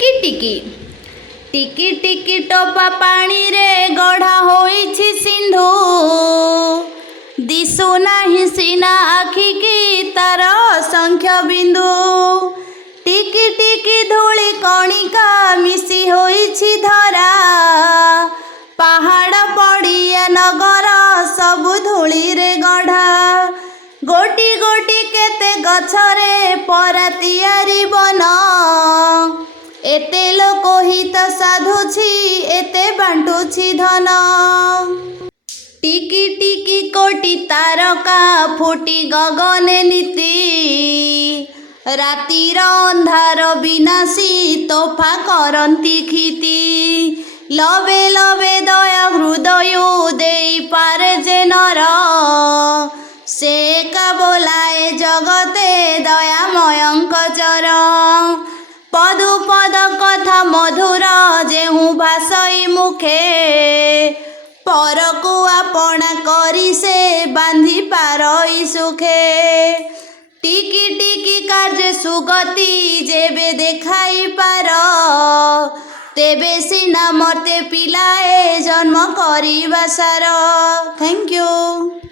टिकी टिकी टिकी टिकी टोपा पानी रे गढ़ा होइछि सिंधु दिशु नाही सीना आखि की तार असंख्य बिंदु टिकी टिकी धूଳି कणिका मिसी होइछि धरा पहाड़ पड़िया नगर सबु धूଳି रे गढ़ा गोटी गोटी केते गछरे परा तियारी बन एते लोक हित साधुछि एते बांटुछि धन टिकी टिकी कोटी तारका फुटी गगने नीति रातिर अंधार विनाशी तोफा करंती खीति लबे लबे दया हृदय देई पारे जे नर से का बोलाए जगते दयामयंक चर पदु पद कथा मधुर जेहू भाषई मुखे परकु आपणा करी से बांधी पारई सुखे टिकी टिकी कार्य सुगति जेबे देखाई पार तेबे सिना मते पिलाए जन्म करिबा सार। Thank you.